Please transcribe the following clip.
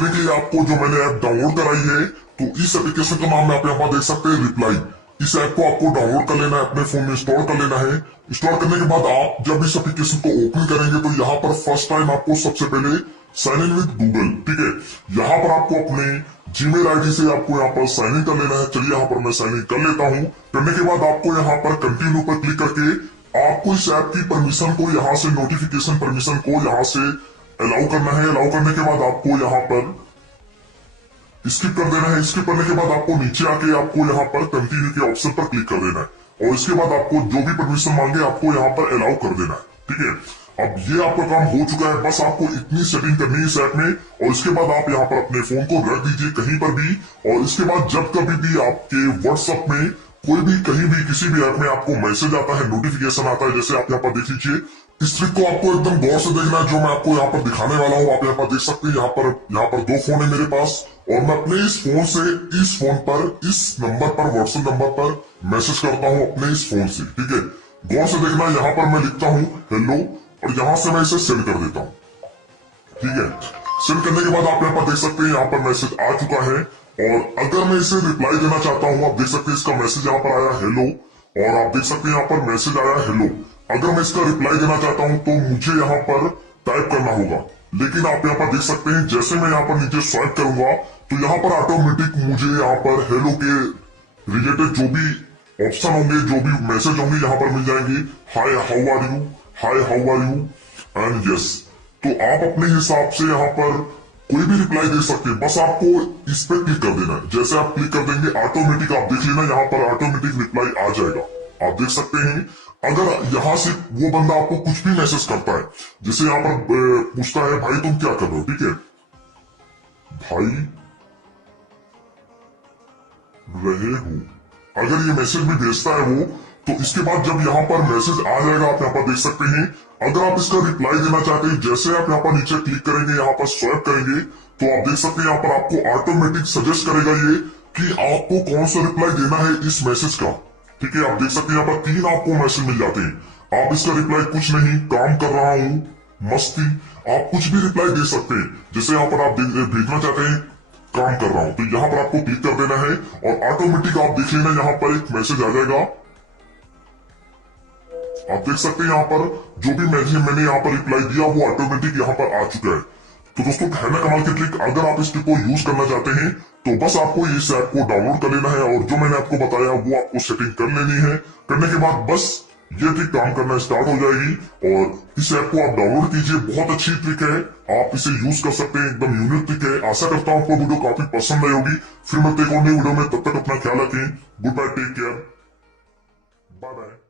देखने के लिए आपको जो मैंने ऐप डाउनलोड कराई है, तो इस एप्लीकेशन का नाम आप यहाँ पर देख सकते हैं, रिप्लाई। इस ऐप को आपको डाउनलोड कर लेना है, अपने फोन में इंस्टॉल कर लेना है। इंस्टॉल करने के बाद आप जब इस एप्लीकेशन को ओपन करेंगे तो यहाँ पर फर्स्ट टाइम आपको सबसे पहले साइन इन विद गूगल, ठीक है। यहाँ पर आपको अपने जीमेल आईडी से आपको यहाँ पर साइन इन कर लेना है। चलिए यहाँ पर मैं साइन इन कर लेता हूँ। करने के बाद आपको यहाँ पर कंटिन्यू पर क्लिक करके आपको इस ऐप की परमिशन को यहाँ से, नोटिफिकेशन परमिशन को यहाँ से अलाउ करना है। अलाउ करने के बाद आपको यहाँ पर स्किप कर देना है। स्किप करने के बाद आपको नीचे आके आपको यहाँ पर कंटिन्यू के ऑप्शन पर क्लिक कर देना है और इसके बाद आपको जो भी परमिशन मांगे आपको यहाँ पर अलाउ कर देना है, ठीक है। अब ये आपका काम हो चुका है। बस आपको इतनी सेटिंग करनी है इस ऐप में और इसके बाद आप यहाँ पर अपने फोन को रख दीजिए कहीं पर भी। और इसके बाद जब कभी भी आपके व्हाट्सएप में कोई भी कहीं भी किसी भी ऐप में आपको मैसेज आता है, नोटिफिकेशन आता है, जैसे आप यहाँ पर देख लीजिए। इस ट्रिक को आपको एकदम गौर से देखना है, जो मैं आपको यहाँ पर दिखाने वाला हूँ। आप यहाँ पर देख सकते हैं, यहाँ पर दो फोन है मेरे पास और मैं अपने इस फोन से इस फोन पर, इस नंबर पर, व्हाट्सएप नंबर पर मैसेज करता हूँ अपने इस फोन से, ठीक है। गौर से देखना, यहाँ पर मैं लिखता हूँ हेलो और यहाँ से मैं इसे सेंड कर देता हूँ, ठीक है। सेंड करने के बाद आप यहाँ पर देख सकते हैं, यहाँ पर मैसेज आ चुका है। और अगर मैं इसे रिप्लाई देना चाहता हूँ, आप देख सकते हैं इसका मैसेज यहाँ पर आया हेलो और आप देख सकते हैं यहाँ पर मैसेज आया हेलो। अगर मैं इसका रिप्लाई देना चाहता हूँ तो मुझे यहाँ पर टाइप करना होगा, लेकिन आप यहाँ पर देख सकते हैं जैसे मैं यहाँ पर नीचे स्वाइप करूंगा तो यहाँ पर ऑटोमेटिक मुझे यहाँ पर हेलो के रिलेटेड जो भी ऑप्शन होंगे, जो भी मैसेज होंगे यहाँ पर मिल जाएंगे। Hi how are you, hi how are you and yes. तो आप अपने हिसाब से यहाँ पर कोई भी रिप्लाई दे सकते हैं। बस आपको इस पर क्लिक कर देना है। जैसे आप क्लिक कर देंगे ऑटोमेटिक आप देख लेना यहाँ पर ऑटोमेटिक रिप्लाई आ जाएगा। आप देख सकते हैं अगर यहाँ से वो बंदा आपको कुछ भी मैसेज करता है, जैसे यहाँ पर पूछता है भाई तुम क्या कर रहे हो, ठीक है, भाई रहे हो, अगर ये मैसेज भी भेजता है वो, तो इसके बाद जब यहाँ पर मैसेज आ जाएगा आप यहाँ पर देख सकते हैं। अगर आप इसका रिप्लाई देना चाहते हैं, जैसे आप यहाँ पर नीचे क्लिक करेंगे, यहाँ पर स्वाइप करेंगे, तो आप देख सकते हैं यहाँ पर आपको ऑटोमेटिक सजेस्ट करेगा ये कि आपको कौन सा रिप्लाई देना है इस मैसेज का, ठीक है। आप देख सकते हैं यहाँ पर 3 आपको मैसेज मिल जाते हैं। आप इसका रिप्लाई कुछ नहीं, काम कर रहा हूँ, मस्ती, आप कुछ भी रिप्लाई दे सकते हैं। जैसे यहाँ पर आप भेजना चाहते हैं काम कर रहा हूँ, तो यहाँ पर आपको क्लिक कर देना है और ऑटोमेटिक आप देख लेना यहाँ पर एक मैसेज आ जाएगा। आप देख सकते हैं यहाँ पर जो भी मैंने यहाँ पर रिप्लाई दिया वो ऑटोमेटिक यहाँ पर आ चुका है। तो दोस्तों है ना कमाल की ट्रिक। अगर आप इस ट्रिक को यूज करना चाहते हैं तो बस आपको इस ऐप को डाउनलोड कर लेना है और जो मैंने आपको बताया वो आपको सेटिंग कर लेनी है। करने के बाद बस ये ट्रिक काम करना स्टार्ट हो जाएगी और इस ऐप को आप डाउनलोड कीजिए। बहुत अच्छी ट्रिक है, आप इसे यूज कर सकते हैं, एकदम यूनिक ट्रिक है। आशा करता हूँ आपको वीडियो काफी पसंद आई होगी। फिर मिलते हैं एक और नई वीडियो में, तब तक अपना ख्याल रखें। Good bye, take care, bye bye.